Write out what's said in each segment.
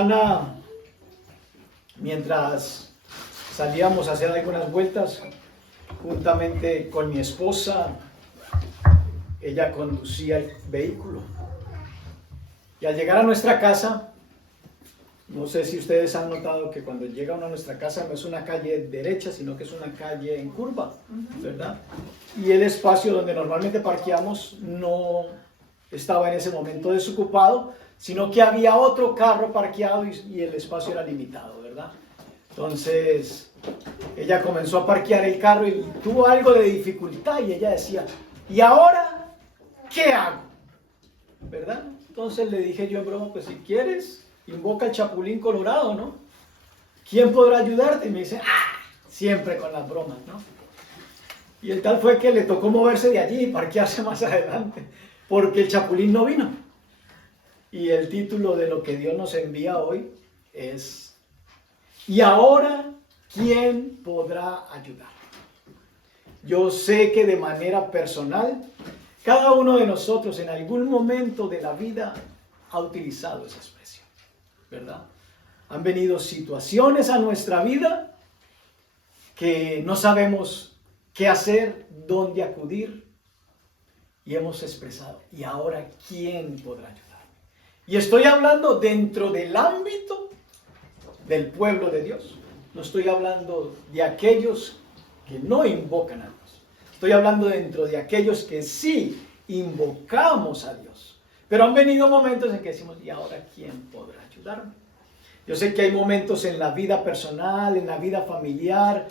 Ana, mientras salíamos a hacer algunas vueltas, juntamente con mi esposa, ella conducía el vehículo. Y al llegar a nuestra casa, no sé si ustedes han notado que cuando llega uno a nuestra casa no es una calle derecha, sino que es una calle en curva, ¿verdad? Y el espacio donde normalmente parqueamos no estaba en ese momento desocupado, sino que había otro carro parqueado y el espacio era limitado, ¿verdad? Entonces, ella comenzó a parquear el carro y tuvo algo de dificultad y ella decía, ¿y ahora qué hago? ¿Verdad? Entonces le dije yo en broma, pues si quieres, invoca el Chapulín Colorado, ¿no? ¿Quién podrá ayudarte? Y me dice, siempre con las bromas, ¿no? Y el tal fue que le tocó moverse de allí y parquearse más adelante, porque el Chapulín no vino. Y el título de lo que Dios nos envía hoy es, ¿y ahora quién podrá ayudar? Yo sé que de manera personal, cada uno de nosotros en algún momento de la vida ha utilizado esa expresión, ¿verdad? Han venido situaciones a nuestra vida que no sabemos qué hacer, dónde acudir, y hemos expresado, ¿y ahora quién podrá ayudarme? Y estoy hablando dentro del ámbito del pueblo de Dios. No estoy hablando de aquellos que no invocan a Dios. Estoy hablando dentro de aquellos que sí invocamos a Dios. Pero han venido momentos en que decimos, ¿y ahora quién podrá ayudarme? Yo sé que hay momentos en la vida personal, en la vida familiar,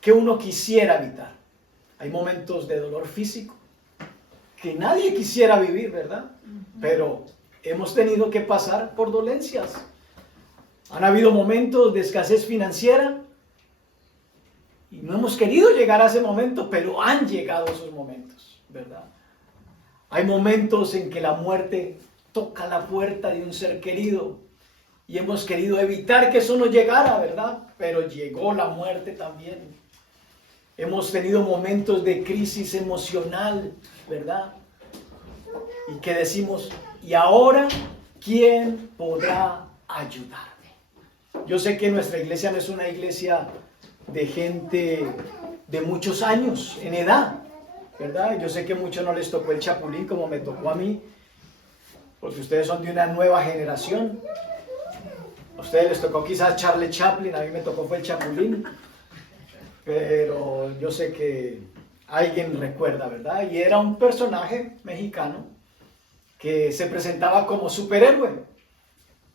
que uno quisiera evitar. Hay momentos de dolor físico que nadie quisiera vivir, ¿verdad? Pero hemos tenido que pasar por dolencias. Han habido momentos de escasez financiera y no hemos querido llegar a ese momento, pero han llegado esos momentos, ¿verdad? Hay momentos en que la muerte toca la puerta de un ser querido y hemos querido evitar que eso no llegara, ¿verdad? Pero llegó la muerte también. Hemos tenido momentos de crisis emocional, ¿verdad? Y que decimos, ¿y ahora quién podrá ayudarme? Yo sé que nuestra iglesia no es una iglesia de gente de muchos años en edad, ¿verdad? Yo sé que a muchos no les tocó el Chapulín como me tocó a mí, porque ustedes son de una nueva generación. A ustedes les tocó quizás Charlie Chaplin, a mí me tocó fue el Chapulín. Pero yo sé que alguien recuerda, ¿verdad? Y era un personaje mexicano que se presentaba como superhéroe.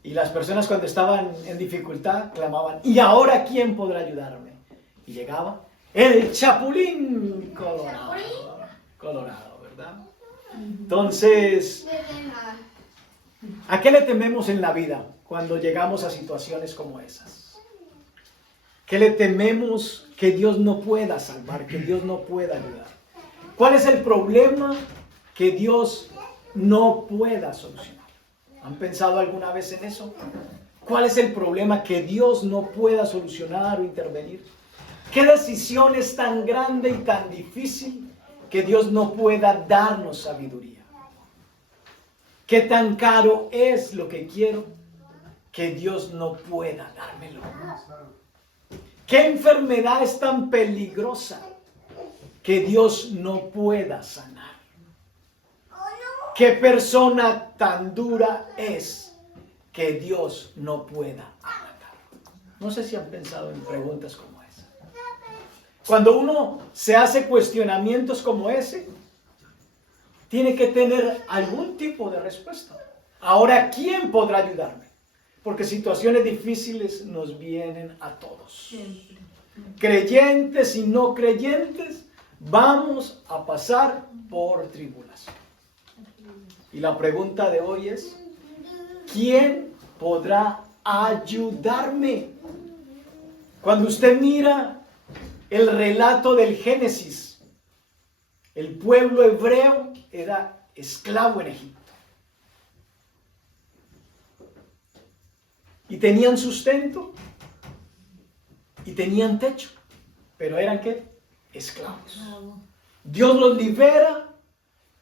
Y las personas cuando estaban en dificultad clamaban, ¿y ahora quién podrá ayudarme? Y llegaba el Chapulín Colorado. Colorado, ¿verdad? Entonces, ¿a qué le tememos en la vida cuando llegamos a situaciones como esas? ¿Qué le tememos que Dios no pueda salvar, que Dios no pueda ayudar? ¿Cuál es el problema que Dios no pueda solucionar? ¿Han pensado alguna vez en eso? ¿Cuál es el problema que Dios no pueda solucionar o intervenir? ¿Qué decisión es tan grande y tan difícil que Dios no pueda darnos sabiduría? ¿Qué tan caro es lo que quiero que Dios no pueda dármelo? ¿Qué enfermedad es tan peligrosa que Dios no pueda sanar? ¿Qué persona tan dura es que Dios no pueda aplacar? No sé si han pensado en preguntas como esa. Cuando uno se hace cuestionamientos como ese, tiene que tener algún tipo de respuesta. Ahora, ¿quién podrá ayudarme? Porque situaciones difíciles nos vienen a todos. Creyentes y no creyentes, vamos a pasar por tribulación. Y la pregunta de hoy es, ¿quién podrá ayudarme? Cuando usted mira el relato del Génesis, el pueblo hebreo era esclavo en Egipto. Y tenían sustento y tenían techo, pero eran ¿qué? Esclavos. Dios los libera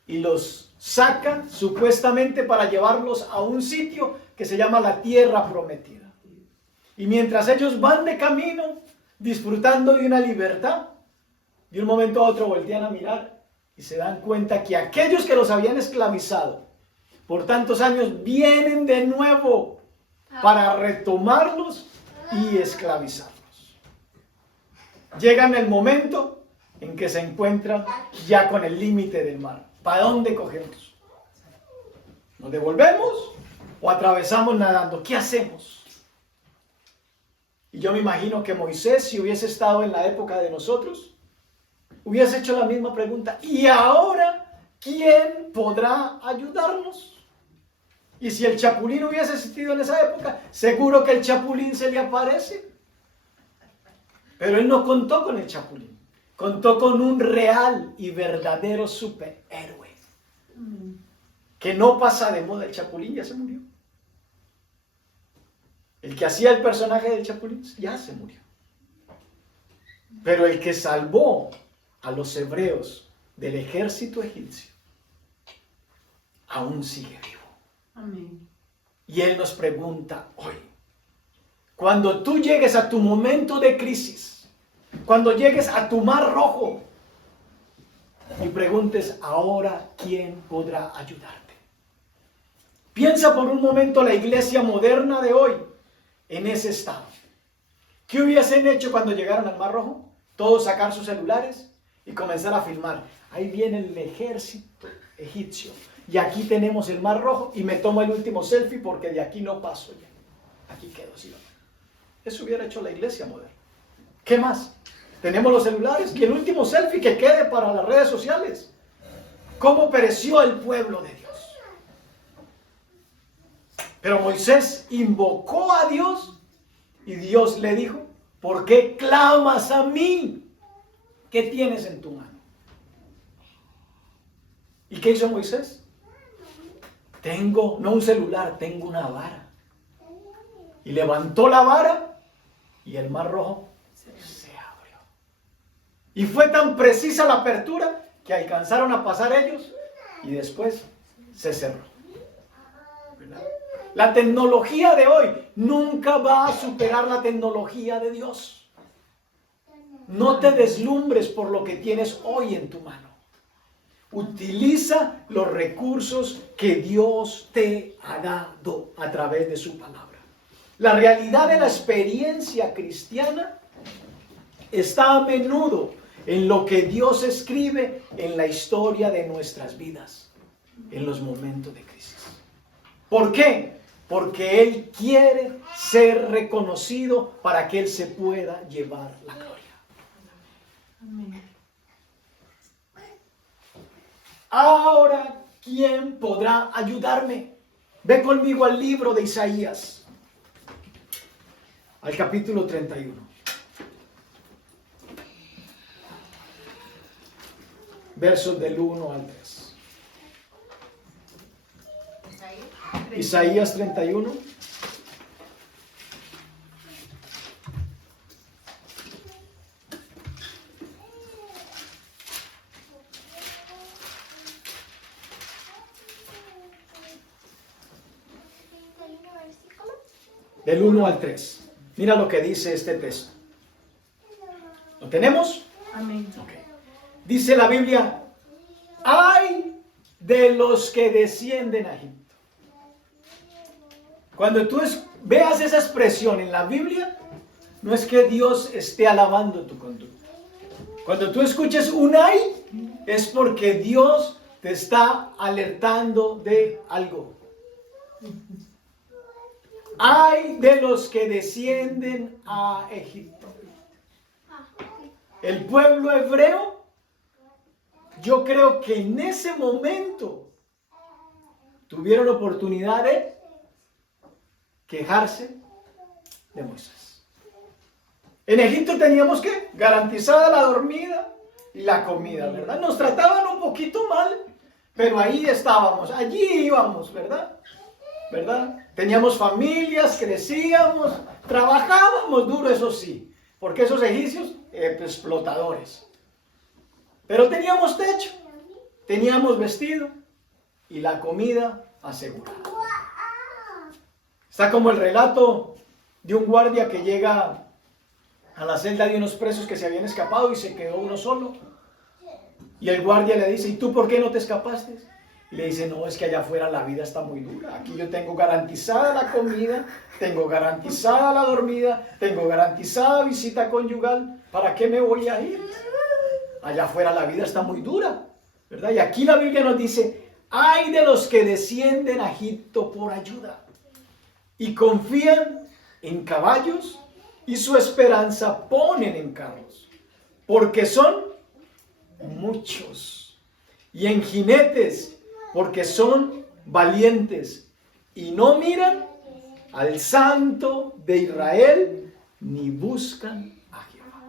y los saca supuestamente para llevarlos a un sitio, que se llama la tierra prometida. Y mientras ellos van de camino, disfrutando de una libertad, de un momento a otro voltean a mirar y se dan cuenta que aquellos que los habían esclavizado por tantos años vienen de nuevo para retomarlos y esclavizarlos. Llegan el momento en que se encuentran ya con el límite del mar. ¿Para dónde cogemos? ¿Nos devolvemos o atravesamos nadando? ¿Qué hacemos? Y yo me imagino que Moisés, si hubiese estado en la época de nosotros, hubiese hecho la misma pregunta. ¿Y ahora quién podrá ayudarnos? Y si el chapulín hubiese existido en esa época, seguro que el chapulín se le aparece. Pero él no contó con el chapulín. Contó con un real y verdadero superhéroe. Que no pasa de moda. El chapulín ya se murió. El que hacía el personaje del chapulín ya se murió. Pero el que salvó a los hebreos del ejército egipcio aún sigue vivo. Amén. Y él nos pregunta hoy, cuando tú llegues a tu momento de crisis, cuando llegues a tu mar rojo y preguntes, ahora, ¿quién podrá ayudarte? Piensa por un momento la iglesia moderna de hoy en ese estado. ¿Qué hubiesen hecho cuando llegaron al mar rojo? Todos sacar sus celulares y comenzar a filmar. Ahí viene el ejército egipcio. Y aquí tenemos el mar rojo y me tomo el último selfie porque de aquí no paso ya. Aquí quedo, ¿sí? Eso hubiera hecho la iglesia moderna. ¿Qué más? Tenemos los celulares y el último selfie que quede para las redes sociales. ¿Cómo pereció el pueblo de Dios? Pero Moisés invocó a Dios y Dios le dijo, ¿por qué clamas a mí? ¿Qué tienes en tu mano? ¿Y qué hizo Moisés? Tengo, no un celular, tengo una vara. Y levantó la vara y el mar rojo se abrió. Y fue tan precisa la apertura que alcanzaron a pasar ellos y después se cerró. ¿Verdad? La tecnología de hoy nunca va a superar la tecnología de Dios. No te deslumbres por lo que tienes hoy en tu mano. Utiliza los recursos que Dios te ha dado a través de su palabra. La realidad de la experiencia cristiana está a menudo en lo que Dios escribe en la historia de nuestras vidas, en los momentos de crisis. ¿Por qué? Porque Él quiere ser reconocido para que Él se pueda llevar la gloria. Amén. Ahora, ¿quién podrá ayudarme? Ve conmigo al libro de Isaías, al capítulo 31. Versos del 1 al 3. Isaías 31. Del 1 al 3. Mira lo que dice este texto. ¿Lo tenemos? Amén. Okay. Dice la Biblia, ¡ay de los que descienden a Egipto! Cuando tú veas esa expresión en la Biblia, no es que Dios esté alabando tu conducta. Cuando tú escuches un ay, es porque Dios te está alertando de algo. Ay de los que descienden a Egipto. El pueblo hebreo, yo creo que en ese momento tuvieron oportunidad de quejarse de Moisés. En Egipto teníamos que garantizada la dormida y la comida, ¿verdad? Nos trataban un poquito mal, pero ahí estábamos, allí íbamos, ¿verdad? ¿Verdad? Teníamos familias, crecíamos, trabajábamos duro, eso sí, porque esos egipcios, explotadores. Pero teníamos techo, teníamos vestido y la comida asegurada. Está como el relato de un guardia que llega a la celda de unos presos que se habían escapado y se quedó uno solo. Y el guardia le dice, ¿y tú por qué no te escapaste? Y le dice, no, es que allá afuera la vida está muy dura. Aquí yo tengo garantizada la comida, tengo garantizada la dormida, tengo garantizada visita conyugal. ¿Para qué me voy a ir? Allá afuera la vida está muy dura, ¿verdad? Y aquí la Biblia nos dice, ay de los que descienden a Egipto por ayuda y confían en caballos y su esperanza ponen en carros, porque son muchos, y en jinetes, porque son valientes, y no miran al Santo de Israel, ni buscan a Jehová.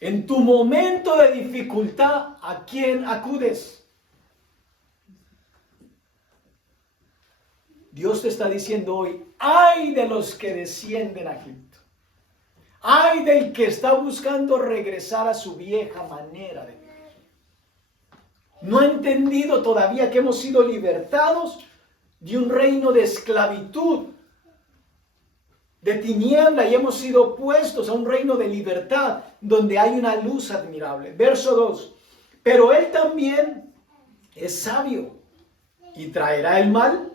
En tu momento de dificultad, ¿a quién acudes? Dios te está diciendo hoy, ay de los que descienden a Egipto. Ay del que está buscando regresar a su vieja manera de vivir. No ha entendido todavía que hemos sido libertados de un reino de esclavitud, de tiniebla, y hemos sido puestos a un reino de libertad, donde hay una luz admirable. Verso 2. Pero él también es sabio y traerá el mal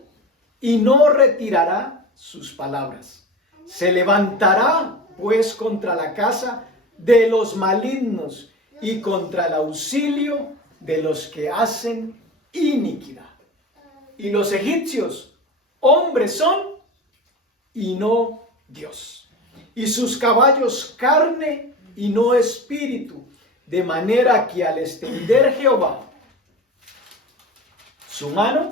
y no retirará sus palabras. Se levantará pues contra la casa de los malignos y contra el auxilio de los que hacen iniquidad. Y los egipcios, hombres son y no Dios. Y sus caballos carne y no espíritu. De manera que al extender Jehová su mano,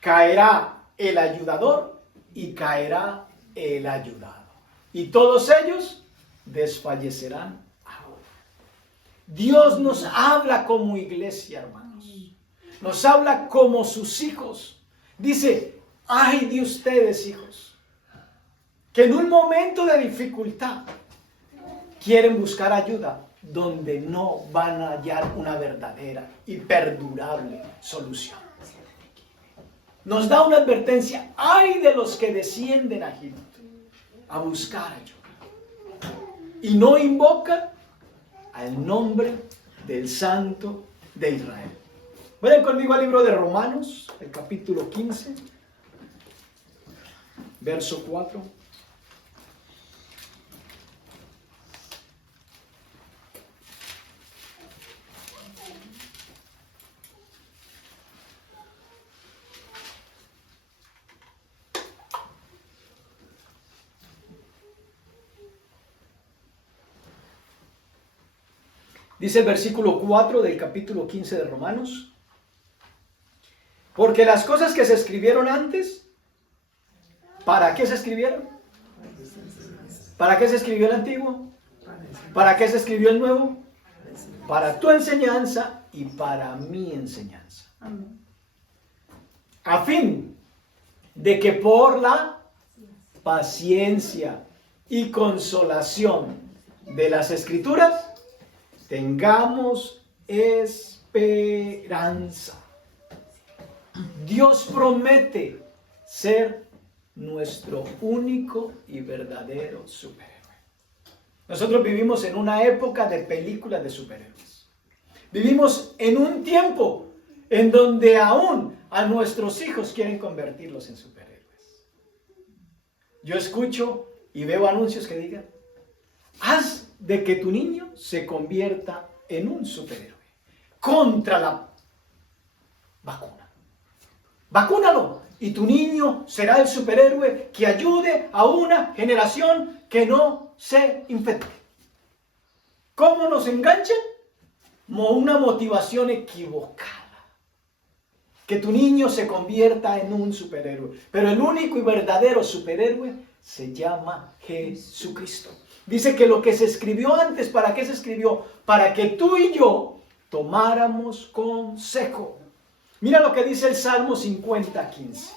caerá el ayudador y caerá el ayudado. Y todos ellos desfallecerán ahora. Dios nos habla como iglesia, hermanos. Nos habla como sus hijos. Dice, ay de ustedes, hijos, que en un momento de dificultad quieren buscar ayuda donde no van a hallar una verdadera y perdurable solución. Nos da una advertencia, ay de los que descienden a Egipto a buscar ayuda y no invocan al nombre del Santo de Israel. Vayan conmigo al libro de Romanos, el capítulo 15, verso 4. Dice el versículo 4 del capítulo 15 de Romanos. Porque las cosas que se escribieron antes, ¿para qué se escribieron? ¿Para qué se escribió el antiguo? ¿Para qué se escribió el nuevo? Para tu enseñanza y para mi enseñanza. Amén. A fin de que por la paciencia y consolación de las Escrituras tengamos esperanza. Dios promete ser nuestro único y verdadero superhéroe. Nosotros vivimos en una época de películas de superhéroes. Vivimos en un tiempo en donde aún a nuestros hijos quieren convertirlos en superhéroes. Yo escucho y veo anuncios que digan, haz de que tu niño se convierta en un superhéroe contra la vacuna. Vacúnalo y tu niño será el superhéroe que ayude a una generación que no se infecte. ¿Cómo nos enganchan? Como una motivación equivocada. Que tu niño se convierta en un superhéroe. Pero el único y verdadero superhéroe se llama Jesucristo. Dice que lo que se escribió antes, ¿para qué se escribió? Para que tú y yo tomáramos consejo. Mira lo que dice el Salmo 50:15.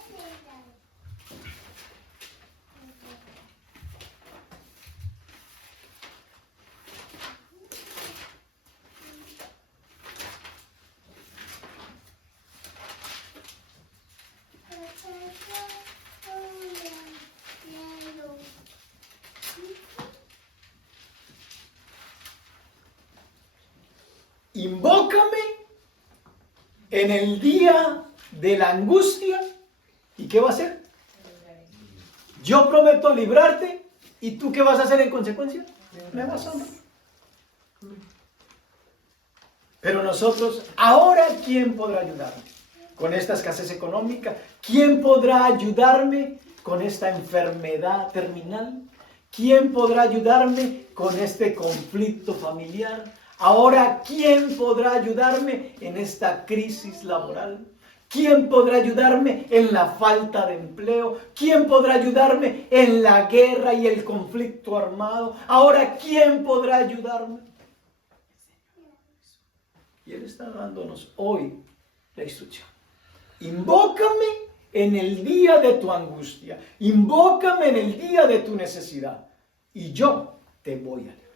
invócame en el día de la angustia. ¿Y qué va a hacer? Yo prometo librarte. ¿Y tú qué vas a hacer en consecuencia? Me vas a amar. Pero nosotros, ahora, ¿quién podrá ayudarme con esta escasez económica? ¿Quién podrá ayudarme con esta enfermedad terminal? ¿Quién podrá ayudarme con este conflicto familiar? Ahora, ¿quién podrá ayudarme en esta crisis laboral? ¿Quién podrá ayudarme en la falta de empleo? ¿Quién podrá ayudarme en la guerra y el conflicto armado? Ahora, ¿quién podrá ayudarme? Y Él está dándonos hoy la instrucción. Invócame en el día de tu angustia. Invócame en el día de tu necesidad. Y yo te voy a librar.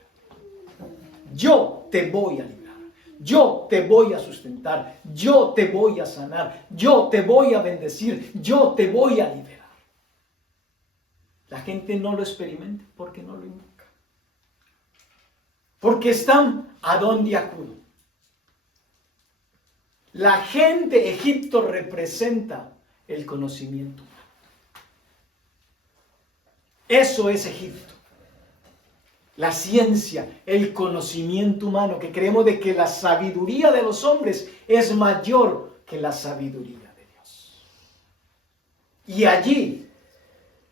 Yo te voy a librar. Yo te voy a sustentar. Yo te voy a sanar. Yo te voy a bendecir. Yo te voy a liberar. La gente no lo experimenta porque no lo invoca. Porque están ¿a dónde acudo? La gente, Egipto representa el conocimiento humano. Eso es Egipto. La ciencia, el conocimiento humano, que creemos de que la sabiduría de los hombres es mayor que la sabiduría de Dios. Y allí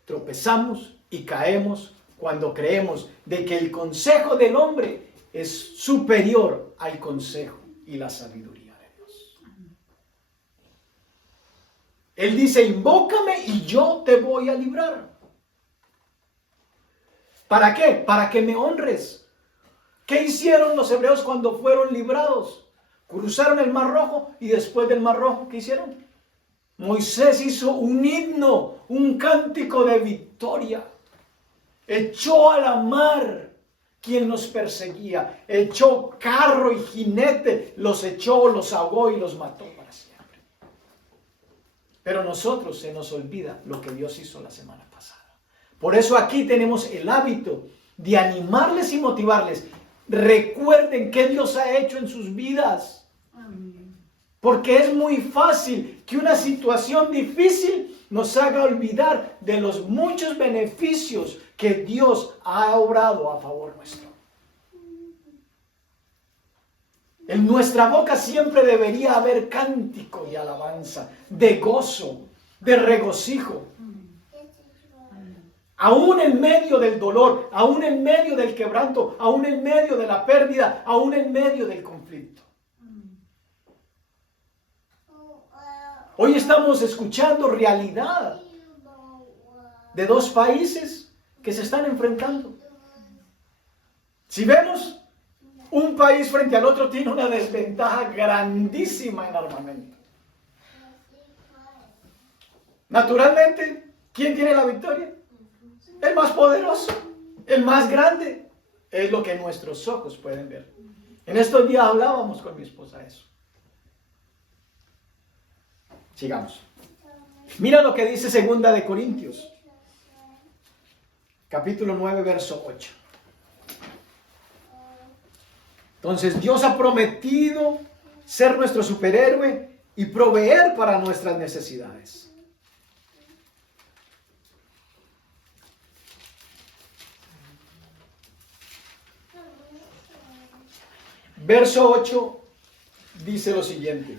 tropezamos y caemos cuando creemos de que el consejo del hombre es superior al consejo y la sabiduría. Él dice, invócame y yo te voy a librar. ¿Para qué? Para que me honres. ¿Qué hicieron los hebreos cuando fueron librados? Cruzaron el Mar Rojo y después del Mar Rojo, ¿qué hicieron? Moisés hizo un himno, un cántico de victoria. Echó a la mar quien los perseguía. Echó carro y jinete, los echó, los ahogó y los mató para siempre. Pero nosotros se nos olvida lo que Dios hizo la semana pasada. Por eso aquí tenemos el hábito de animarles y motivarles. Recuerden qué Dios ha hecho en sus vidas. Porque es muy fácil que una situación difícil nos haga olvidar de los muchos beneficios que Dios ha obrado a favor nuestro. En nuestra boca siempre debería haber cántico de alabanza, de gozo, de regocijo. Aún en medio del dolor, aún en medio del quebranto, aún en medio de la pérdida, aún en medio del conflicto. Hoy estamos escuchando realidad de dos países que se están enfrentando. Si vemos, un país frente al otro tiene una desventaja grandísima en armamento. Naturalmente, ¿quién tiene la victoria? El más poderoso, el más grande. Es lo que nuestros ojos pueden ver. En estos días hablábamos con mi esposa de eso. Sigamos. Mira lo que dice 2 de Corintios, capítulo 9, verso 8. Entonces Dios ha prometido ser nuestro superhéroe y proveer para nuestras necesidades. Verso 8 dice lo siguiente.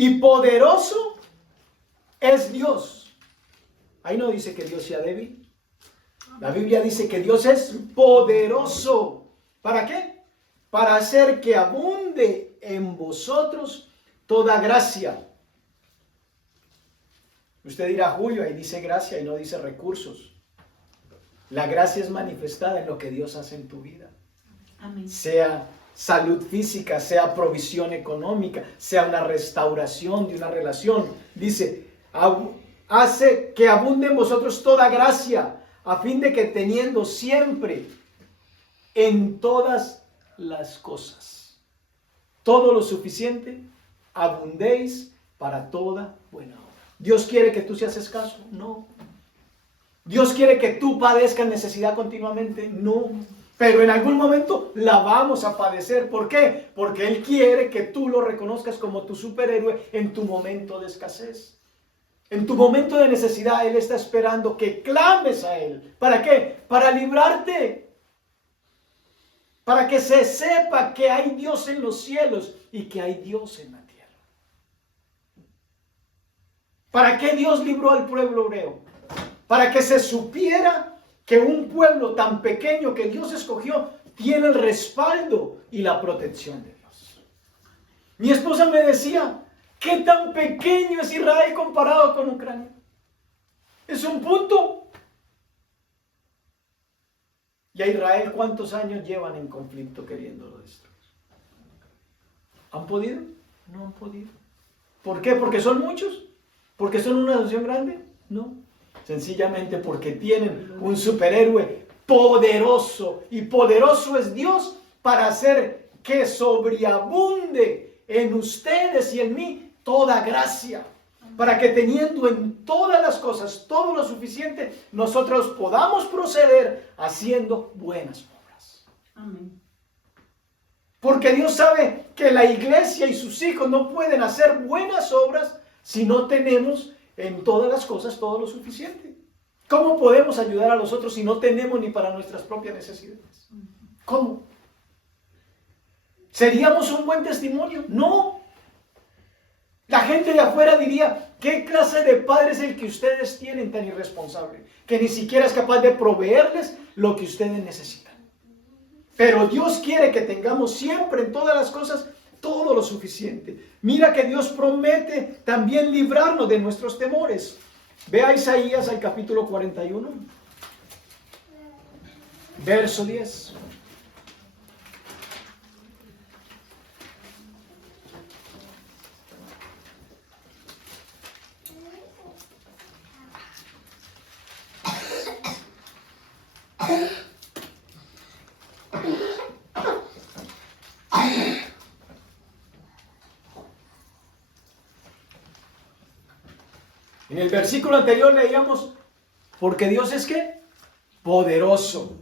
Y poderoso es Dios. Ahí no dice que Dios sea débil. La Biblia dice que Dios es poderoso. ¿Para qué? Para hacer que abunde en vosotros toda gracia. Usted dirá, Julio, ahí dice gracia y no dice recursos. La gracia es manifestada en lo que Dios hace en tu vida. Amén. Sea salud física, sea provisión económica, sea una restauración de una relación. Dice, hace que abunde en vosotros toda gracia, a fin de que teniendo siempre en todas las cosas. todo lo suficiente, abundéis para toda buena obra. ¿Dios quiere que tú seas escaso? No. ¿Dios quiere que tú padezcas necesidad continuamente? No. Pero en algún momento la vamos a padecer. ¿Por qué? Porque Él quiere que tú lo reconozcas como tu superhéroe en tu momento de escasez. En tu momento de necesidad, Él está esperando que clames a Él. ¿Para qué? Para librarte. Para que se sepa que hay Dios en los cielos y que hay Dios en la tierra. ¿Para qué Dios libró al pueblo hebreo? Para que se supiera que un pueblo tan pequeño que Dios escogió tiene el respaldo y la protección de Dios. Mi esposa me decía, ¿qué tan pequeño es Israel comparado con Ucrania? Es un punto. ¿Y a Israel cuántos años llevan en conflicto queriéndolo destruir? ¿Han podido? No han podido. ¿Por qué? ¿Porque son muchos? ¿Porque son una nación grande? No. Sencillamente porque tienen un superhéroe poderoso. Y poderoso es Dios para hacer que sobreabunde en ustedes y en mí toda gracia. Para que teniendo en todas las cosas todo lo suficiente, nosotros podamos proceder haciendo buenas obras. Amén. Porque Dios sabe que la iglesia y sus hijos no pueden hacer buenas obras si no tenemos en todas las cosas todo lo suficiente. ¿Cómo podemos ayudar a los otros si no tenemos ni para nuestras propias necesidades? ¿Cómo? ¿Seríamos un buen testimonio? No. La gente de afuera diría, ¿qué clase de padre es el que ustedes tienen tan irresponsable? Que ni siquiera es capaz de proveerles lo que ustedes necesitan. Pero Dios quiere que tengamos siempre en todas las cosas todo lo suficiente. Mira que Dios promete también librarnos de nuestros temores. Ve a Isaías al capítulo 41, verso 10. En el versículo anterior leíamos, porque Dios es ¿qué? Poderoso.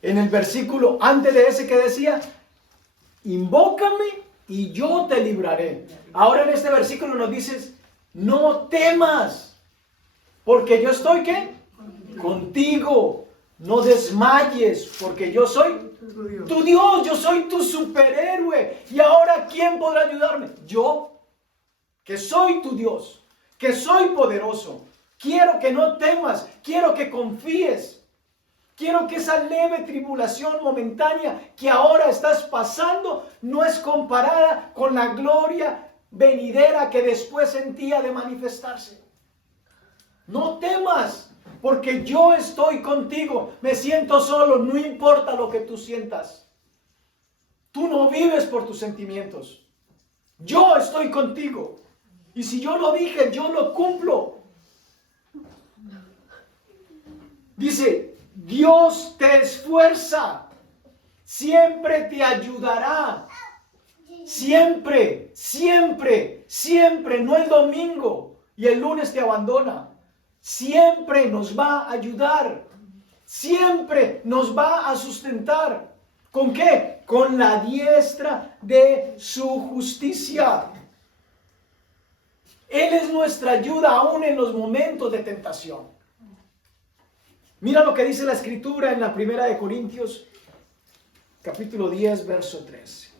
En el versículo antes de ese que decía, invócame y yo te libraré. Ahora en este versículo nos dices, no temas, porque yo estoy ¿qué? Contigo. No desmayes, porque yo soy tu Dios, yo soy tu superhéroe. Y ahora, ¿quién podrá ayudarme? Yo, que soy tu Dios, que soy poderoso. Quiero que no temas, quiero que confíes. Quiero que esa leve tribulación momentánea que ahora estás pasando no es comparada con la gloria venidera que después en ti ha de manifestarse. No temas, porque yo estoy contigo. Me siento solo, no importa lo que tú sientas. Tú no vives por tus sentimientos. Yo estoy contigo. Y si yo lo dije, yo lo cumplo. Dice, Dios te esfuerza, siempre te ayudará. Siempre, siempre, siempre, no el domingo y el lunes te abandona. Siempre nos va a ayudar. Siempre nos va a sustentar. ¿Con qué? Con la diestra de su justicia. Él es nuestra ayuda aún en los momentos de tentación. Mira lo que dice la Escritura en la primera de Corintios, capítulo 10, verso 13.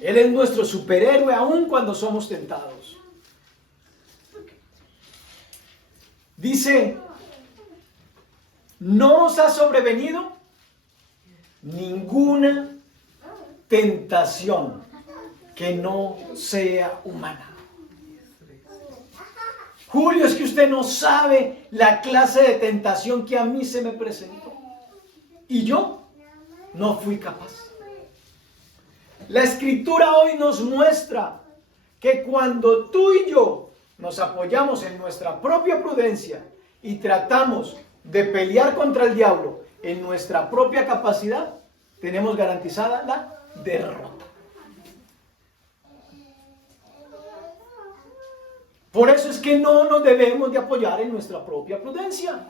Él es nuestro superhéroe aún cuando somos tentados. Dice, no os ha sobrevenido ninguna tentación que no sea humana. Julio, es que usted no sabe la clase de tentación que a mí se me presentó. Y yo no fui capaz. La Escritura hoy nos muestra que cuando tú y yo nos apoyamos en nuestra propia prudencia y tratamos de pelear contra el diablo en nuestra propia capacidad, tenemos garantizada la derrota. Por eso es que no nos debemos de apoyar en nuestra propia prudencia.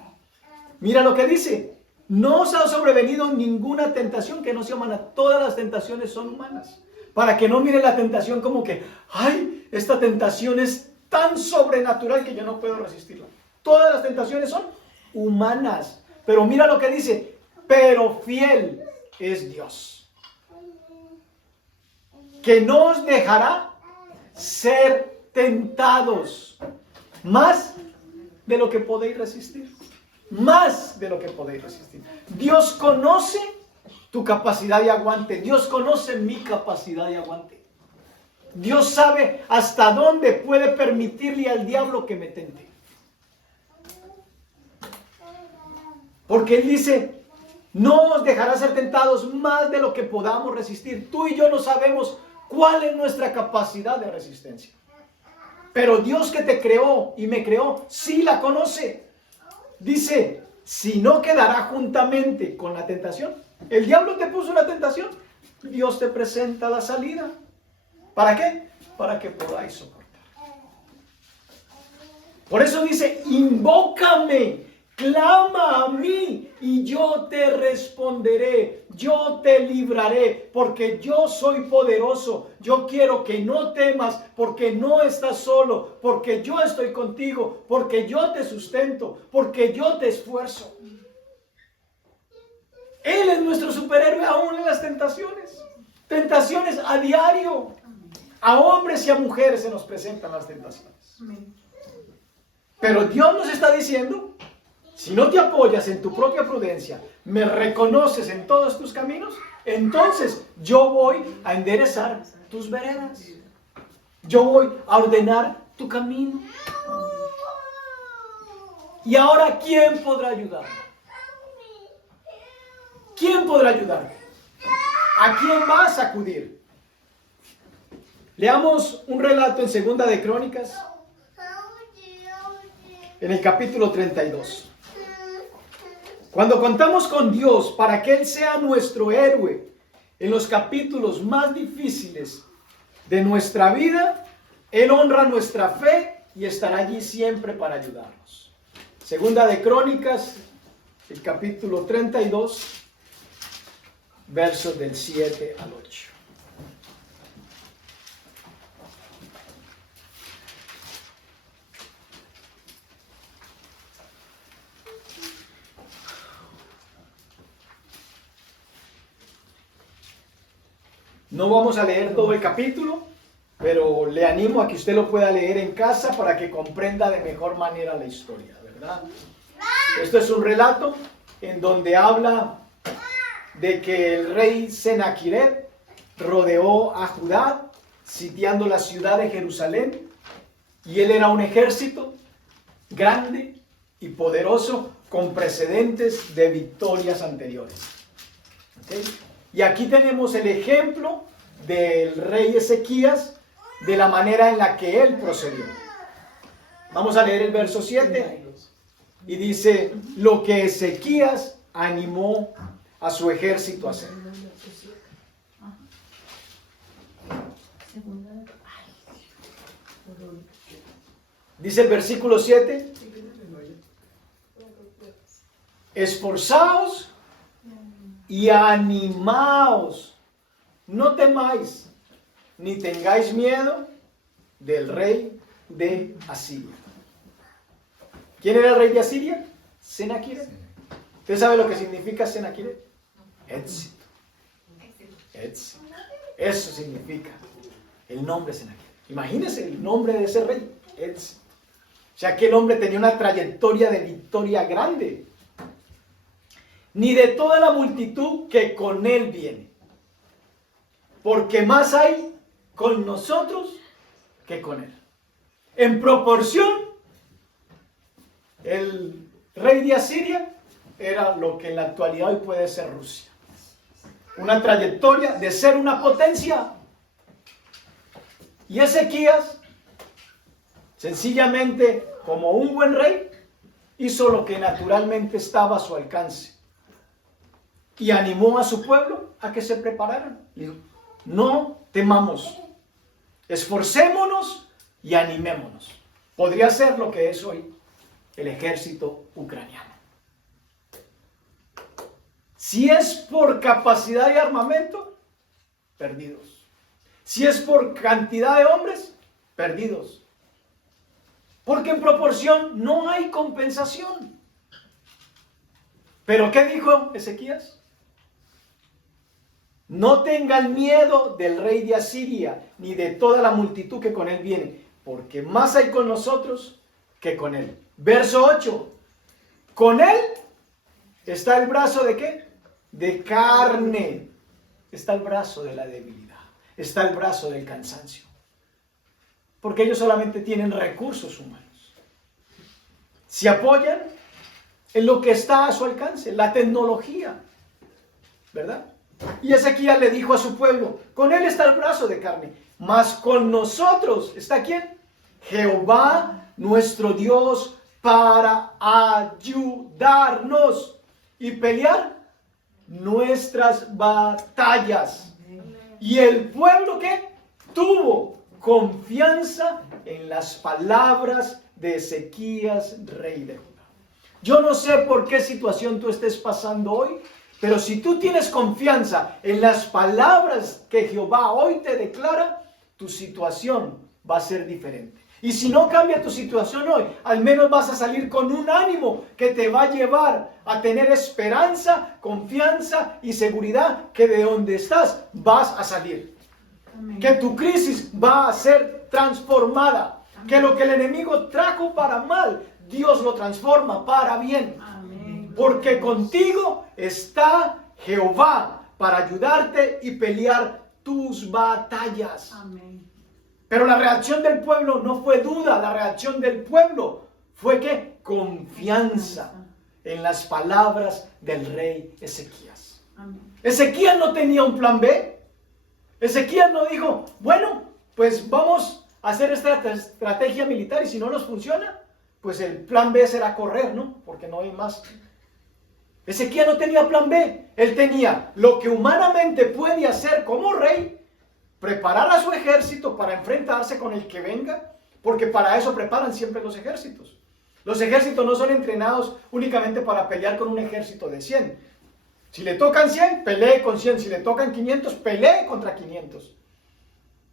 Mira lo que dice: no os ha sobrevenido ninguna tentación que no sea humana. Todas las tentaciones son humanas. Para que no mire la tentación como que, ay, esta tentación es tan sobrenatural que yo no puedo resistirla. Todas las tentaciones son humanas. Pero mira lo que dice: pero fiel es Dios, que no os dejará ser tentados más de lo que podéis resistir. Más de lo que podéis resistir. Dios conoce tu capacidad de aguante. Dios conoce mi capacidad de aguante. Dios sabe hasta dónde puede permitirle al diablo que me tente. Porque Él dice: no os dejará ser tentados más de lo que podamos resistir. Tú y yo no sabemos cuál es nuestra capacidad de resistencia. Pero Dios que te creó y me creó, sí la conoce. Dice: si no quedará juntamente con la tentación. El diablo te puso una tentación, Dios te presenta la salida. ¿Para qué? Para que podáis soportar. Por eso dice: invócame, clama a mí y yo te responderé, yo te libraré, porque yo soy poderoso. Yo quiero que no temas, porque no estás solo, porque yo estoy contigo, porque yo te sustento, porque yo te esfuerzo. Él es nuestro superhéroe aún en las tentaciones. Tentaciones a diario. A hombres y a mujeres se nos presentan las tentaciones. Pero Dios nos está diciendo: si no te apoyas en tu propia prudencia, me reconoces en todos tus caminos, entonces yo voy a enderezar tus veredas. Yo voy a ordenar tu camino. Y ahora, ¿quién podrá ayudarme? ¿Quién podrá ayudarte? ¿A quién vas a acudir? Leamos un relato en Segunda de Crónicas, en el capítulo 32. Cuando contamos con Dios para que Él sea nuestro héroe en los capítulos más difíciles de nuestra vida, Él honra nuestra fe y estará allí siempre para ayudarnos. Segunda de Crónicas, el capítulo 32. Versos del 7 al 8. No vamos a leer todo el capítulo, pero le animo a que usted lo pueda leer en casa para que comprenda de mejor manera la historia, ¿verdad? Esto es un relato en donde habla de que el rey Senaquiret rodeó a Judá, sitiando la ciudad de Jerusalén, y él era un ejército grande y poderoso con precedentes de victorias anteriores. ¿Okay? Y aquí tenemos el ejemplo del rey Ezequías, de la manera en la que él procedió. Vamos a leer el verso 7 y dice: lo que Ezequías animó a su ejército a hacer. Dice el versículo 7: esforzaos y animaos, no temáis, ni tengáis miedo del rey de Asiria. ¿Quién era el rey de Asiria? Senaquiret. ¿Usted sabe lo que significa Senaquiret? Éxito. Éxito. Eso significa el nombre Senaquiret. Imagínese el nombre de ese rey. Éxito. O sea que el hombre tenía una trayectoria de victoria grande. Ni de toda la multitud que con él viene. Porque más hay con nosotros que con él. En proporción, el rey de Asiria era lo que en la actualidad hoy puede ser Rusia. una trayectoria de ser una potencia. Y Ezequías, sencillamente, como un buen rey, hizo lo que naturalmente estaba a su alcance. Y animó a su pueblo a que se prepararan. Le dijo, no temamos, esforcémonos y animémonos. Podría ser lo que es hoy el ejército ucraniano. Si es por capacidad de armamento, perdidos. Si es por cantidad de hombres, perdidos. Porque en proporción no hay compensación. ¿Pero qué dijo Ezequías? No tengan miedo del rey de Asiria, ni de toda la multitud que con él viene, porque más hay con nosotros que con él. Verso 8. Con él está el brazo de ¿qué? De carne. Está el brazo de la debilidad. Está el brazo del cansancio. Porque ellos solamente tienen recursos humanos. Se apoyan en lo que está a su alcance, la tecnología, ¿verdad? Y Ezequías le dijo a su pueblo, con él está el brazo de carne, mas con nosotros, ¿está quién? Jehová nuestro Dios para ayudarnos y pelear nuestras batallas. Y el pueblo ¿qué? Tuvo confianza en las palabras de Ezequías, rey de Judá. Yo no sé por qué situación tú estés pasando hoy, pero si tú tienes confianza en las palabras que Jehová hoy te declara, tu situación va a ser diferente. Y si no cambia tu situación hoy, al menos vas a salir con un ánimo que te va a llevar a tener esperanza, confianza y seguridad que de donde estás vas a salir. Amén. Que tu crisis va a ser transformada. Amén. Que lo que el enemigo trajo para mal, Dios lo transforma para bien. Amén. Porque contigo está Jehová para ayudarte y pelear tus batallas. Amén. Pero la reacción del pueblo no fue duda, la reacción del pueblo fue ¿qué? Confianza en las palabras del rey Ezequías. Amén. Ezequías no tenía un plan B. Ezequías no dijo, bueno, pues vamos a hacer esta estrategia militar y si no nos funciona, pues el plan B será correr, ¿no? Porque no hay más. Ezequías no tenía plan B. Él tenía lo que humanamente puede hacer como rey, preparar a su ejército para enfrentarse con el que venga, porque para eso preparan siempre los ejércitos. Los ejércitos no son entrenados únicamente para pelear con un ejército de 100. Si le tocan 100, pelee con 100. Si le tocan 500, pelee contra 500.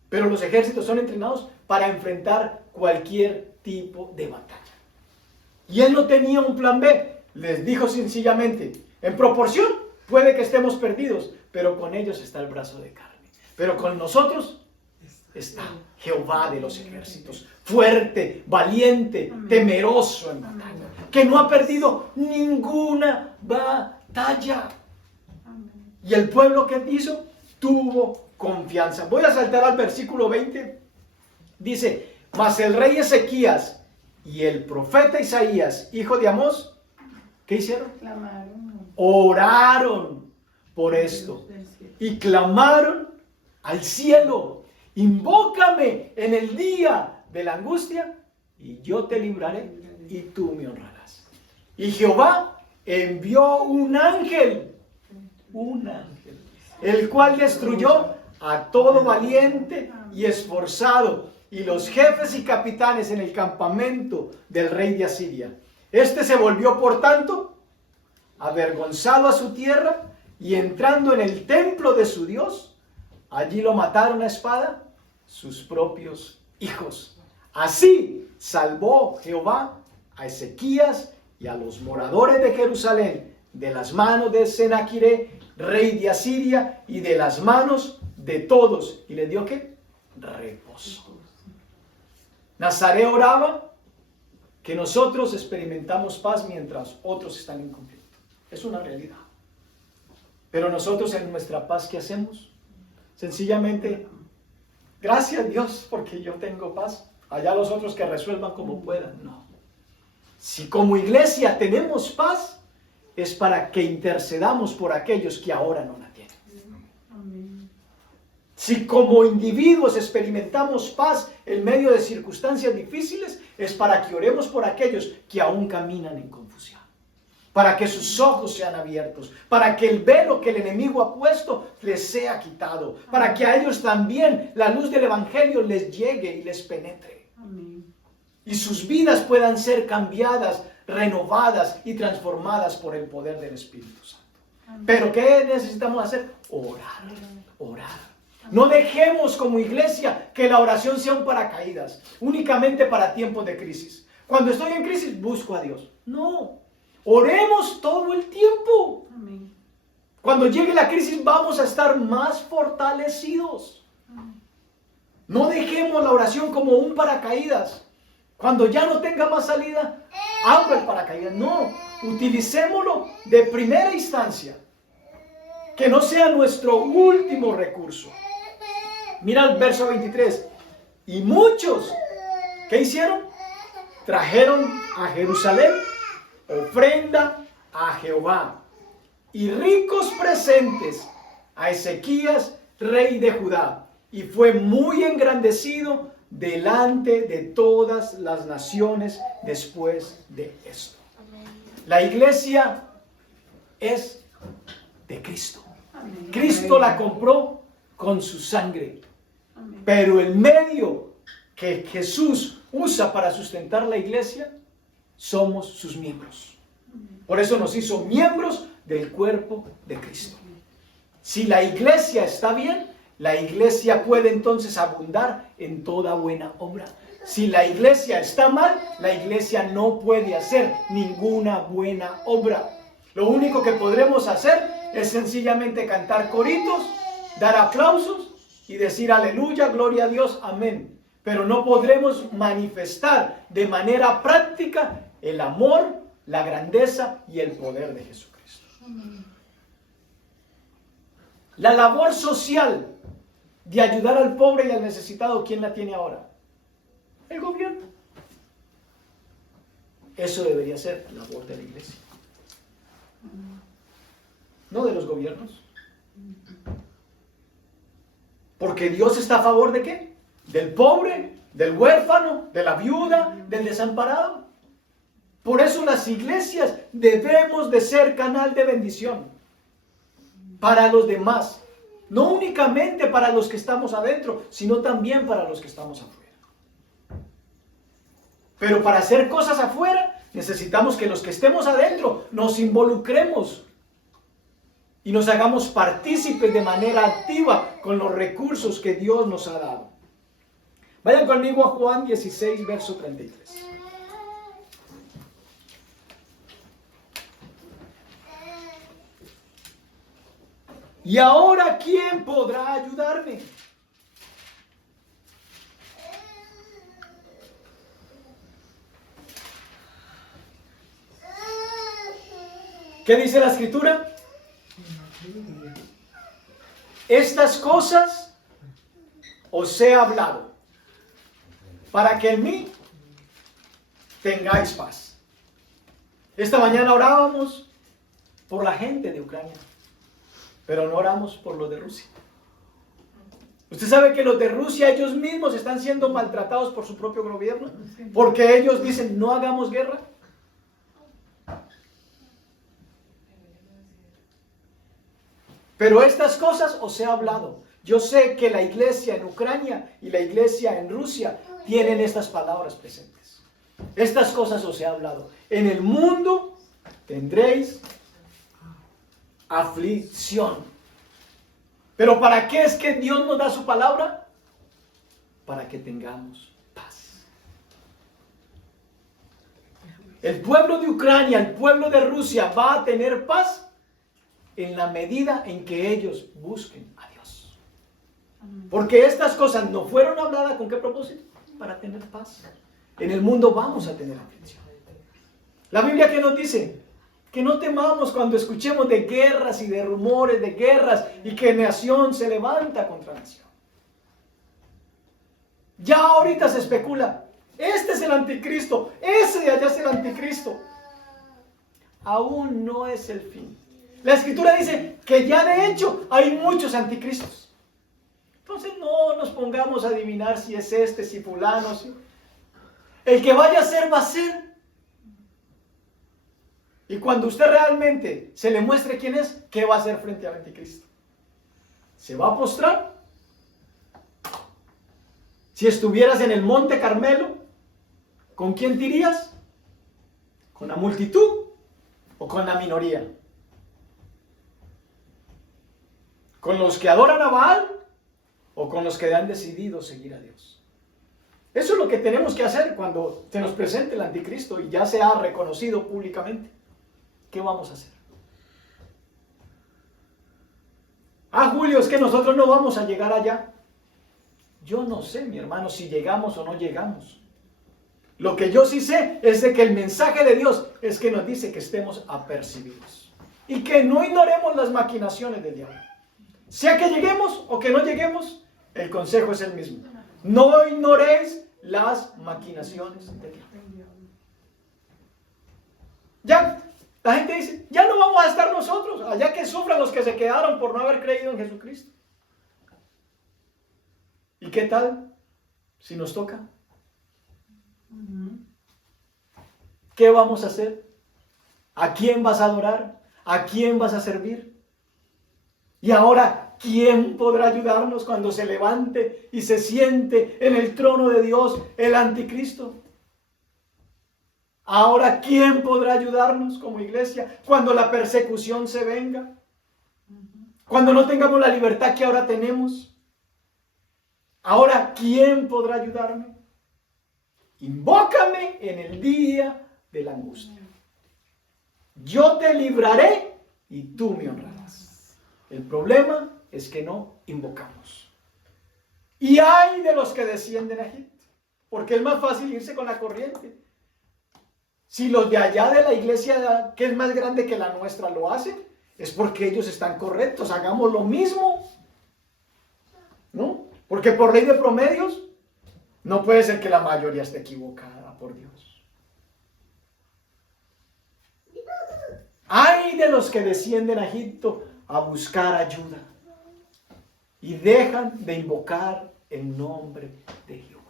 Pero los ejércitos son entrenados para enfrentar cualquier tipo de batalla. Y él no tenía un plan B. Les dijo sencillamente, en proporción puede que estemos perdidos, pero con ellos está el brazo de carne. Pero con nosotros está Jehová de los ejércitos, fuerte, valiente, temeroso en batalla, que no ha perdido ninguna batalla. Y el pueblo que hizo, tuvo confianza. Voy a saltar al versículo 20. Dice, mas el rey Ezequías y el profeta Isaías, hijo de Amós, ¿qué hicieron? Oraron por esto y clamaron al cielo, invócame en el día de la angustia y yo te libraré y tú me honrarás. Y Jehová envió un ángel, el cual destruyó a todo valiente y esforzado y los jefes y capitanes en el campamento del rey de Asiria. Este se volvió, por tanto, avergonzado a su tierra y entrando en el templo de su Dios, allí lo mataron a espada sus propios hijos. Así salvó Jehová a Ezequías y a los moradores de Jerusalén de las manos de Senaquerib, rey de Asiria, y de las manos de todos. ¿Y les dio qué? Reposo. Nazaret oraba que nosotros experimentamos paz mientras otros están en conflicto. Es una realidad. Pero nosotros en nuestra paz, ¿qué hacemos? Sencillamente, gracias a Dios porque yo tengo paz. Allá los otros que resuelvan como puedan. No. Si como iglesia tenemos paz, es para que intercedamos por aquellos que ahora no la tienen. Si como individuos experimentamos paz en medio de circunstancias difíciles, es para que oremos por aquellos que aún caminan en confusión, para que sus ojos sean abiertos, para que el velo que el enemigo ha puesto les sea quitado, para que a ellos también la luz del evangelio les llegue y les penetre. Amén. Y sus vidas puedan ser cambiadas, renovadas y transformadas por el poder del Espíritu Santo. Amén. Pero ¿qué necesitamos hacer? Orar, orar. No dejemos como iglesia que la oración sea un paracaídas, únicamente para tiempos de crisis. Cuando estoy en crisis, busco a Dios. No, oremos todo el tiempo. Amén. Cuando llegue la crisis vamos a estar más fortalecidos. No dejemos la oración como un paracaídas. Cuando ya no tenga más salida, abra el paracaídas. No, utilicémoslo de primera instancia. Que no sea nuestro último recurso. Mira el verso 23. Y muchos, ¿qué hicieron? Trajeron a Jerusalén ofrenda a Jehová y ricos presentes a Ezequías, rey de Judá. Y fue muy engrandecido delante de todas las naciones después de esto. La iglesia es de Cristo. Amén. Cristo la compró con su sangre. Amén. Pero el medio que Jesús usa para sustentar la iglesia somos sus miembros. Por eso nos hizo miembros del cuerpo de Cristo. Si la iglesia está bien, la iglesia puede entonces abundar en toda buena obra. Si la iglesia está mal, la iglesia no puede hacer ninguna buena obra. Lo único que podremos hacer es sencillamente cantar coritos, dar aplausos y decir aleluya, gloria a Dios, amén. Pero no podremos manifestar de manera práctica el amor, la grandeza y el poder de Jesucristo. La labor social de ayudar al pobre y al necesitado, ¿quién la tiene ahora? El gobierno. Eso debería ser la labor de la iglesia. No de los gobiernos. Porque Dios está a favor de ¿qué? Del pobre, del huérfano, de la viuda, del desamparado. Por eso las iglesias debemos de ser canal de bendición para los demás. No únicamente para los que estamos adentro, sino también para los que estamos afuera. Pero para hacer cosas afuera, necesitamos que los que estemos adentro nos involucremos y nos hagamos partícipes de manera activa con los recursos que Dios nos ha dado. Vayan conmigo a Juan 16, verso 33. Y ahora, ¿quién podrá ayudarme? ¿Qué dice la Escritura? Estas cosas os he hablado, para que en mí tengáis paz. Esta mañana orábamos por la gente de Ucrania, pero no oramos por los de Rusia. Usted sabe que los de Rusia, ellos mismos están siendo maltratados por su propio gobierno, porque ellos dicen, no hagamos guerra. Pero estas cosas os he hablado. Yo sé que la iglesia en Ucrania y la iglesia en Rusia tienen estas palabras presentes. Estas cosas os he hablado. En el mundo tendréis aflicción. ¿Pero para qué es que Dios nos da su palabra? Para que tengamos paz. El pueblo de Ucrania, el pueblo de Rusia va a tener paz en la medida en que ellos busquen a Dios. Porque estas cosas no fueron habladas ¿con qué propósito? Para tener paz. En el mundo vamos a tener aflicción. La Biblia, ¿qué nos dice? Que no temamos cuando escuchemos de guerras y de rumores de guerras y que nación se levanta contra nación. Ya ahorita se especula, este es el anticristo, ese de allá es el anticristo. Aún no es el fin. La Escritura dice que ya de hecho hay muchos anticristos. Entonces no nos pongamos a adivinar si es este, si fulano, si... El que vaya a ser, va a ser. Y cuando usted realmente se le muestre quién es, ¿qué va a hacer frente al anticristo? ¿Se va a postrar? Si estuvieras en el monte Carmelo, ¿con quién te irías? ¿Con la multitud o con la minoría? ¿Con los que adoran a Baal o con los que han decidido seguir a Dios? Eso es lo que tenemos que hacer cuando se nos presente el anticristo y ya se ha reconocido públicamente. ¿Qué vamos a hacer? Julio, es que nosotros no vamos a llegar allá. Yo no sé, mi hermano, si llegamos o no llegamos. Lo que yo sí sé es de que el mensaje de Dios es que nos dice que estemos apercibidos y que no ignoremos las maquinaciones del diablo. Sea que lleguemos o que no lleguemos, el consejo es el mismo. No ignoréis las maquinaciones del diablo. Ya, la gente dice, ya no vamos a estar nosotros, allá que sufran los que se quedaron por no haber creído en Jesucristo. ¿Y qué tal si nos toca? ¿Qué vamos a hacer? ¿A quién vas a adorar? ¿A quién vas a servir? Y ahora, ¿quién podrá ayudarnos cuando se levante y se siente en el trono de Dios el anticristo? Ahora, ¿quién podrá ayudarnos como iglesia cuando la persecución se venga? Cuando no tengamos la libertad que ahora tenemos. Ahora, ¿quién podrá ayudarme? Invócame en el día de la angustia. Yo te libraré y tú me honrarás. El problema es que no invocamos. Y hay de los que descienden a Egipto, porque es más fácil irse con la corriente. Si los de allá de la iglesia, que es más grande que la nuestra, lo hacen, es porque ellos están correctos. Hagamos lo mismo, ¿no? Porque por ley de promedios, no puede ser que la mayoría esté equivocada, por Dios. Hay de los que descienden a Egipto a buscar ayuda y dejan de invocar el nombre de Jehová.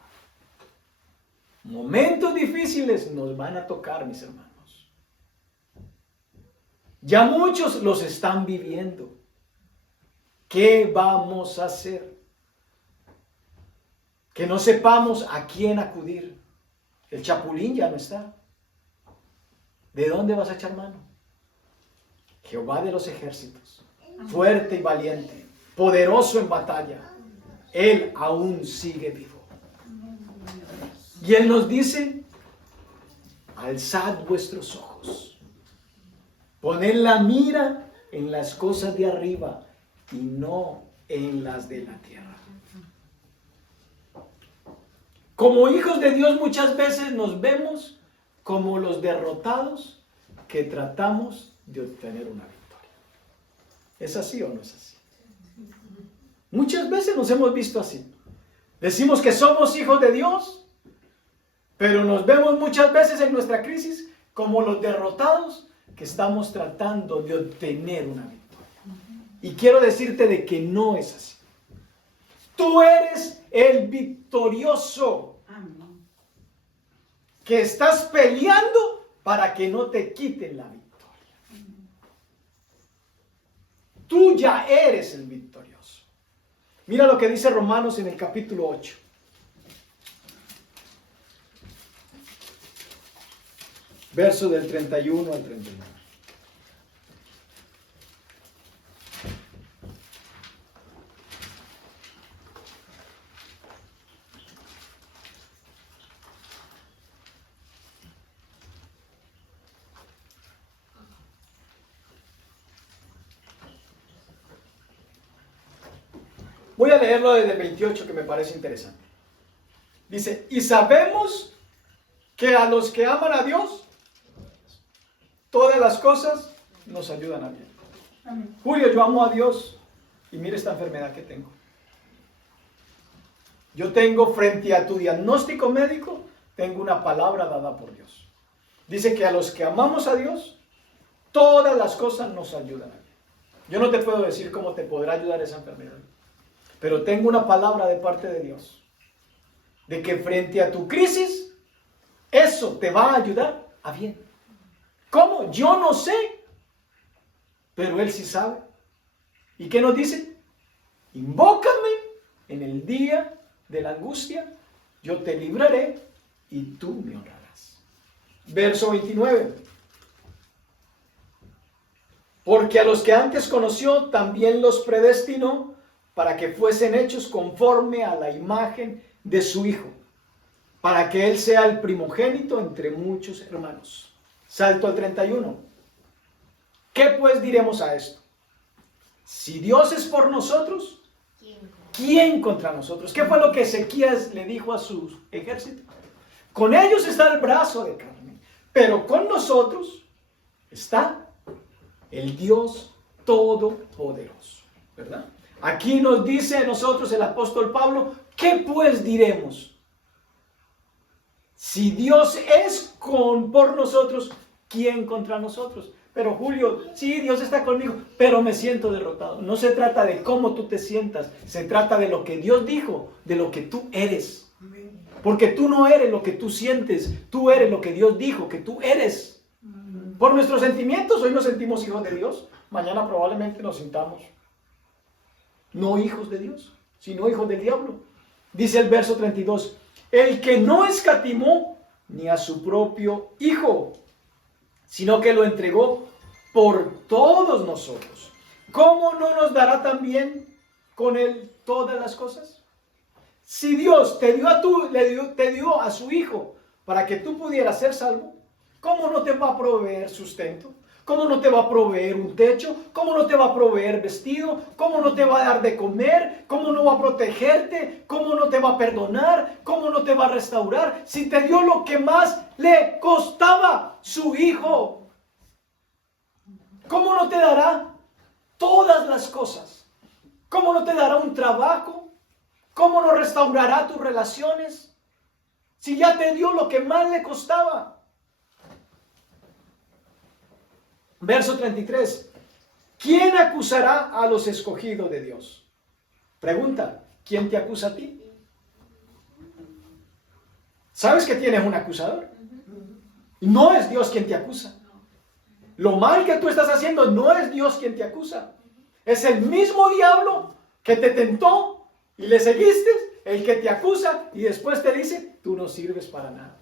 Momentos difíciles nos van a tocar, mis hermanos. Ya muchos los están viviendo. ¿Qué vamos a hacer? Que no sepamos a quién acudir. El chapulín ya no está. ¿De dónde vas a echar mano? Jehová de los ejércitos, fuerte y valiente, poderoso en batalla, Él aún sigue vivo. Y Él nos dice, alzad vuestros ojos, poned la mira en las cosas de arriba y no en las de la tierra. Como hijos de Dios muchas veces nos vemos como los derrotados que tratamos de obtener una victoria. ¿Es así o no es así? Muchas veces nos hemos visto así. Decimos que somos hijos de Dios, pero nos vemos muchas veces en nuestra crisis como los derrotados que estamos tratando de obtener una victoria. Y quiero decirte de que no es así. Tú eres el victorioso. Que estás peleando para que no te quiten la victoria. Tú ya eres el victorioso. Mira lo que dice Romanos en el capítulo 8. Verso del 31 al 39. Voy a leerlo desde el 28 que me parece interesante. Dice, y sabemos que a los que aman a Dios, todas las cosas nos ayudan a bien. Amén. Julio, yo amo a Dios y mira esta enfermedad que tengo. Yo tengo frente a tu diagnóstico médico, tengo una palabra dada por Dios. Dice que a los que amamos a Dios, todas las cosas nos ayudan a bien. Yo no te puedo decir cómo te podrá ayudar esa enfermedad. Pero tengo una palabra de parte de Dios, de que frente a tu crisis, eso te va a ayudar a bien. ¿Cómo? Yo no sé, pero Él sí sabe. ¿Y qué nos dice? Invócame en el día de la angustia, yo te libraré y tú me honrarás. Verso 29. Porque a los que antes conoció, también los predestinó para que fuesen hechos conforme a la imagen de su Hijo, para que Él sea el primogénito entre muchos hermanos. Salto al 31. ¿Qué pues diremos a esto? Si Dios es por nosotros, ¿quién contra nosotros? ¿Qué fue lo que Ezequías le dijo a su ejército? Con ellos está el brazo de carne, pero con nosotros está el Dios Todopoderoso, ¿verdad? Aquí nos dice a nosotros el apóstol Pablo, ¿qué pues diremos? Si Dios es por nosotros, ¿quién contra nosotros? Pero Julio, sí, Dios está conmigo, pero me siento derrotado. No se trata de cómo tú te sientas, se trata de lo que Dios dijo, de lo que tú eres. Porque tú no eres lo que tú sientes, tú eres lo que Dios dijo que tú eres. Por nuestros sentimientos, hoy nos sentimos hijos de Dios, mañana probablemente nos sintamos no hijos de Dios, sino hijos del diablo. Dice el verso 32, el que no escatimó ni a su propio Hijo, sino que lo entregó por todos nosotros, ¿cómo no nos dará también con Él todas las cosas? Si Dios te dio a su Hijo para que tú pudieras ser salvo, ¿cómo no te va a proveer sustento? ¿Cómo no te va a proveer un techo? ¿Cómo no te va a proveer vestido? ¿Cómo no te va a dar de comer? ¿Cómo no va a protegerte? ¿Cómo no te va a perdonar? ¿Cómo no te va a restaurar? Si te dio lo que más le costaba, su Hijo, ¿cómo no te dará todas las cosas? ¿Cómo no te dará un trabajo? ¿Cómo no restaurará tus relaciones? Si ya te dio lo que más le costaba. Verso 33. ¿Quién acusará a los escogidos de Dios? Pregunta, ¿quién te acusa a ti? ¿Sabes que tienes un acusador? No es Dios quien te acusa. Lo mal que tú estás haciendo no es Dios quien te acusa. Es el mismo diablo que te tentó y le seguiste, el que te acusa y después te dice, tú no sirves para nada.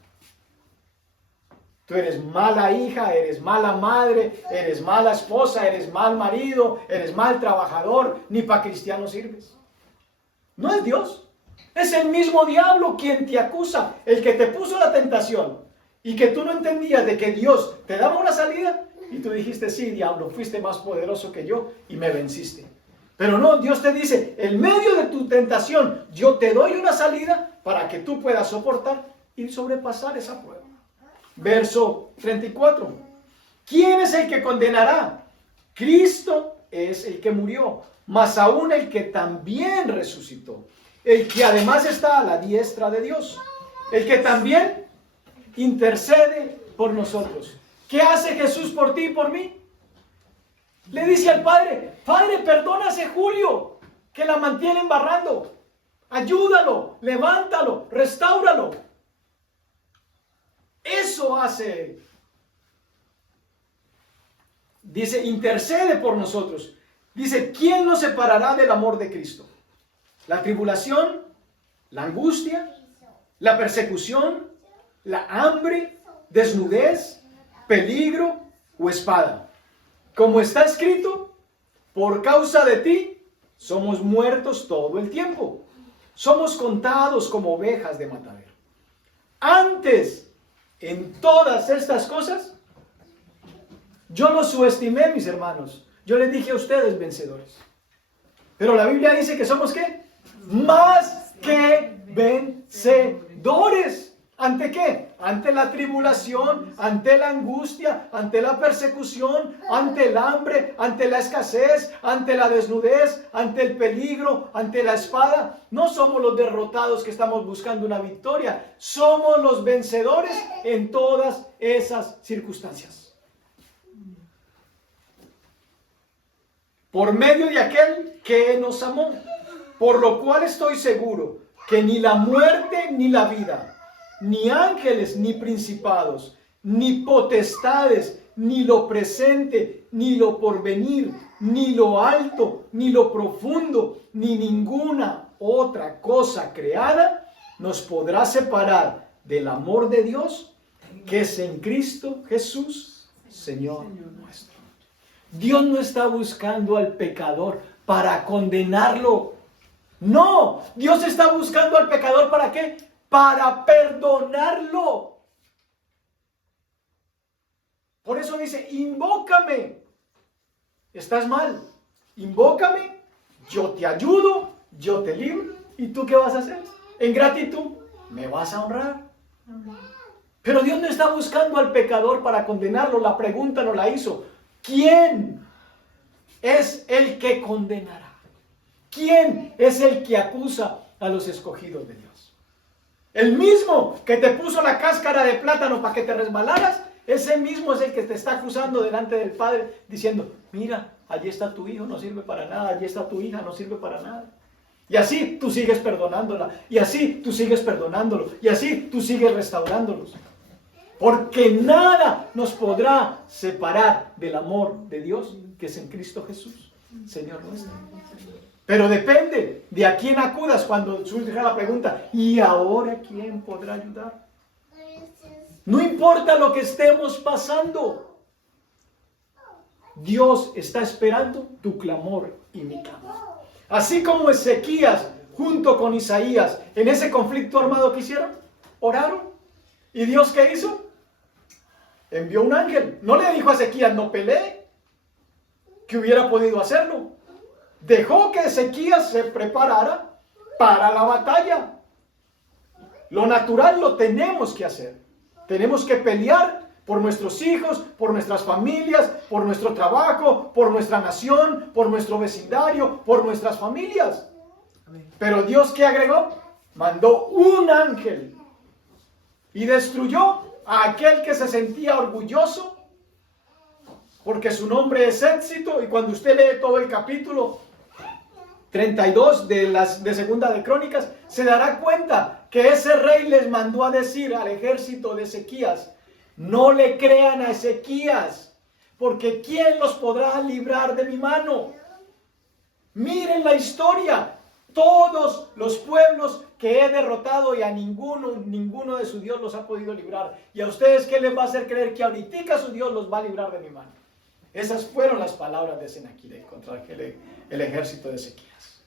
Tú eres mala hija, eres mala madre, eres mala esposa, eres mal marido, eres mal trabajador, ni para cristiano sirves. No es Dios. Es el mismo diablo quien te acusa, el que te puso la tentación y que tú no entendías de que Dios te daba una salida y tú dijiste, sí, diablo, fuiste más poderoso que yo y me venciste. Pero no, Dios te dice, en medio de tu tentación, yo te doy una salida para que tú puedas soportar y sobrepasar esa prueba. Verso 34. ¿Quién es el que condenará? Cristo es el que murió, mas aún el que también resucitó, el que además está a la diestra de Dios, el que también intercede por nosotros. ¿Qué hace Jesús por ti y por mí? Le dice al Padre, Padre, perdona a ese Julio que la mantiene embarrando. Ayúdalo, levántalo, restáuralo. Eso hace. Dice, intercede por nosotros. Dice, ¿quién nos separará del amor de Cristo? La tribulación, la angustia, la persecución, la hambre, desnudez, peligro o espada. Como está escrito, por causa de ti somos muertos todo el tiempo. Somos contados como ovejas de matadero. Antes, en todas estas cosas, yo los subestimé, mis hermanos. Yo les dije a ustedes vencedores. Pero la Biblia dice que somos ¿qué? Más que vencedores. ¿Ante qué? Ante la tribulación, ante la angustia, ante la persecución, ante el hambre, ante la escasez, ante la desnudez, ante el peligro, ante la espada. No somos los derrotados que estamos buscando una victoria. Somos los vencedores en todas esas circunstancias. Por medio de aquel que nos amó. Por lo cual estoy seguro que ni la muerte ni la vida, ni ángeles ni principados, ni potestades, ni lo presente, ni lo porvenir, ni lo alto, ni lo profundo, ni ninguna otra cosa creada nos podrá separar del amor de Dios que es en Cristo Jesús, Señor nuestro. Dios no está buscando al pecador para condenarlo. No, Dios está buscando al pecador ¿para qué? Para perdonarlo. Por eso dice, invócame. Estás mal. Invócame, yo te ayudo, yo te libro. ¿Y tú qué vas a hacer? En gratitud, me vas a honrar. Pero Dios no está buscando al pecador para condenarlo. La pregunta no la hizo. ¿Quién es el que condenará? ¿Quién es el que acusa a los escogidos de Dios? El mismo que te puso la cáscara de plátano para que te resbalaras, ese mismo es el que te está acusando delante del Padre, diciendo, mira, allí está tu hijo, no sirve para nada, allí está tu hija, no sirve para nada. Y así tú sigues perdonándola, y así tú sigues perdonándolo, y así tú sigues restaurándolos. Porque nada nos podrá separar del amor de Dios, que es en Cristo Jesús, Señor nuestro. Pero depende de a quién acudas cuando surge la pregunta, ¿y ahora quién podrá ayudar? No importa lo que estemos pasando, Dios está esperando tu clamor y mi clamor. Así como Ezequías junto con Isaías en ese conflicto armado que hicieron, oraron. ¿Y Dios qué hizo? Envió un ángel. No le dijo a Ezequías, no pelee, que hubiera podido hacerlo. Dejó que Ezequías se preparara para la batalla. Lo natural lo tenemos que hacer. Tenemos que pelear por nuestros hijos, por nuestras familias, por nuestro trabajo, por nuestra nación, por nuestro vecindario, por nuestras familias. Pero Dios, ¿qué agregó? Mandó un ángel y destruyó a aquel que se sentía orgulloso porque su nombre es Éxito. Y cuando usted lee todo el capítulo 32 de Segunda de Crónicas, se dará cuenta que ese rey les mandó a decir al ejército de Ezequías, no le crean a Ezequías, porque ¿quién los podrá librar de mi mano? Miren la historia, todos los pueblos que he derrotado y a ninguno de su Dios los ha podido librar. ¿Y a ustedes qué les va a hacer creer que ahorita su Dios los va a librar de mi mano? Esas fueron las palabras de Sennacherib contra el ejército de Ezequías.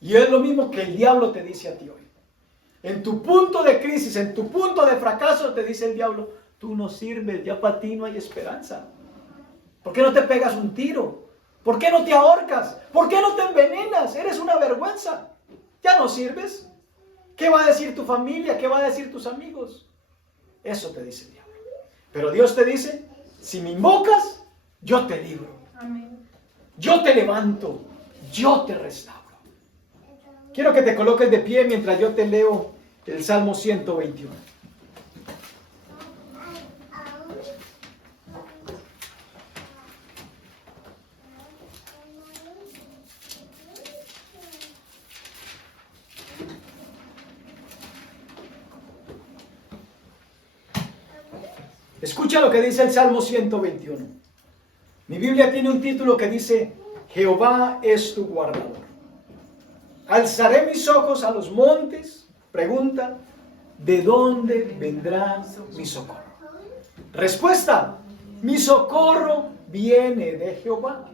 Y es lo mismo que el diablo te dice a ti hoy. En tu punto de crisis, en tu punto de fracaso, te dice el diablo, tú no sirves, ya para ti no hay esperanza. ¿Por qué no te pegas un tiro? ¿Por qué no te ahorcas? ¿Por qué no te envenenas? Eres una vergüenza. Ya no sirves. ¿Qué va a decir tu familia? ¿Qué va a decir tus amigos? Eso te dice el diablo. Pero Dios te dice, si me invocas, yo te libro. Amén. Yo te levanto. Yo te restauro. Quiero que te coloques de pie mientras yo te leo el Salmo 121. Escucha lo que dice el Salmo 121. Mi Biblia tiene un título que dice, Jehová es tu guardador. Alzaré mis ojos a los montes, pregunta, ¿de dónde vendrá mi socorro? Respuesta, mi socorro viene de Jehová,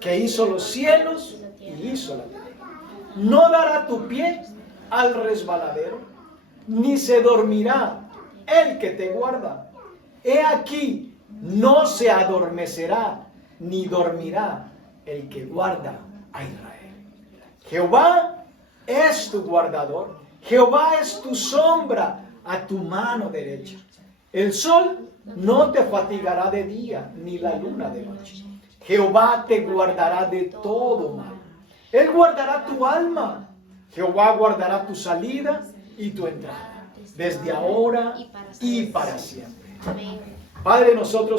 que hizo los cielos y hizo la tierra. No dará tu pie al resbaladero, ni se dormirá el que te guarda. He aquí, no se adormecerá, ni dormirá el que guarda a Israel. Jehová es tu guardador, Jehová es tu sombra a tu mano derecha. El sol no te fatigará de día, ni la luna de noche. Jehová te guardará de todo mal. Él guardará tu alma. Jehová guardará tu salida y tu entrada, desde ahora y para siempre. Padre, nosotros